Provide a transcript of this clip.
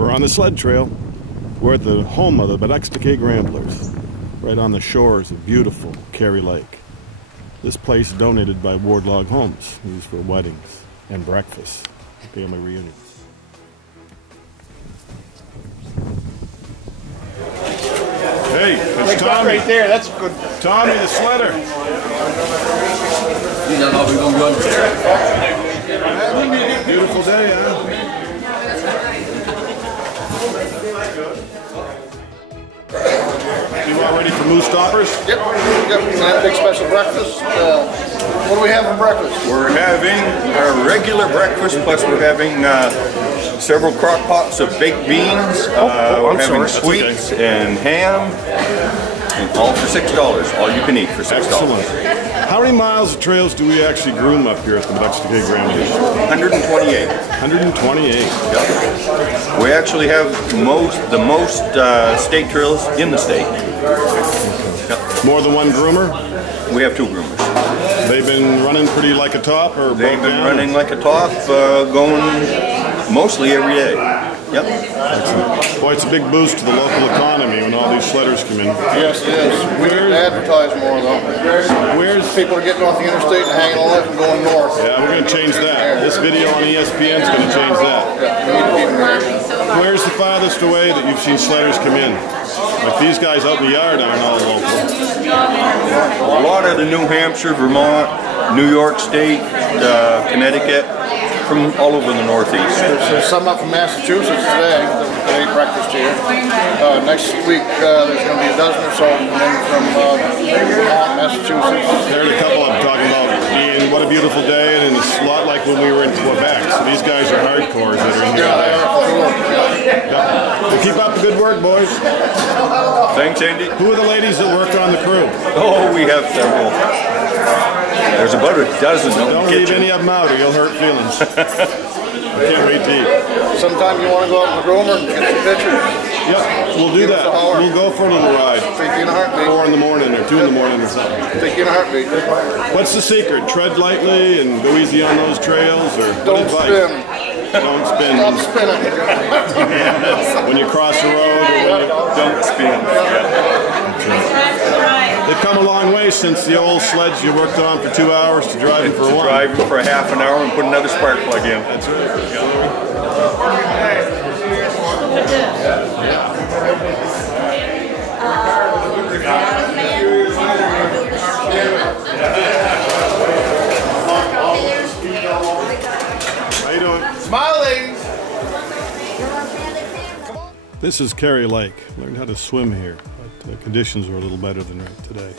We're on the sled trail. We're at the home of the Meduxnekeag Ramblers, right on the shores of beautiful Carey Lake. This place donated by Wardlog Homes, used for weddings and breakfasts, family reunions. Hey, it's Tommy right there. That's good. Tommy the sledder. Beautiful day, huh? You all ready for moose stoppers? Yep. Have a big special breakfast. What do we have for breakfast? We're having a regular breakfast, plus we're having several crock pots of baked beans. We're having sweets and ham, and all for $6. All you can eat for $6. Excellent. How many miles of trails do we actually groom up here at the Meduxnekeag Ramblers? 128. 128. Yep. We actually have the most state trails in the state. Yep. More than one groomer? We have 2 groomers. They've been running pretty like a top, or they've been running like a top, going mostly every day. Yep. Excellent. Boy, it's a big boost to the local economy when all these sledders come in. Yes, it is. We need to advertise more, though. Where's people are getting off the interstate and hanging a left and going north? Yeah, we're going to change that. This video on ESPN is going to change that. Yeah, we need to keep them here. Where's the farthest away that you've seen sledders come in? Like these guys out in the yard aren't all local. A lot of the New Hampshire, Vermont, New York State, Connecticut, from all over the Northeast. There's some up from Massachusetts today that ate breakfast here. Next week there's going to be a dozen or so men from Vermont, Massachusetts. I heard a couple of them talking about being what a beautiful day, and it's a lot like when we were in Quebec. So these guys are hardcores that are in here. Yeah, they are for sure. Yeah. Well, keep up the good work, boys. Thanks, Andy. Who are the ladies that work on the crew? Oh, we have several. There's about a dozen. Don't leave any of them out or you'll hurt feelings. I can't wait to eat. Sometime you want to go out in the groomer and get some pictures? Yep, we'll do that. We'll go for a little ride. Take you in a heartbeat. 4 in the morning or 2 in the morning or something. Take you in a heartbeat. What's the secret? Tread lightly and go easy on those trails, or don't spin. Don't spin. Stop spinning. When you cross the road, or don't spin. They've come a long way since the old sleds you worked on for 2 hours to driving for one. Driving for half an hour and put another spark plug in. That's right. How you doing? Smile, ladies. This is Carey Lake. Learned how to swim here, but conditions were a little better than right today.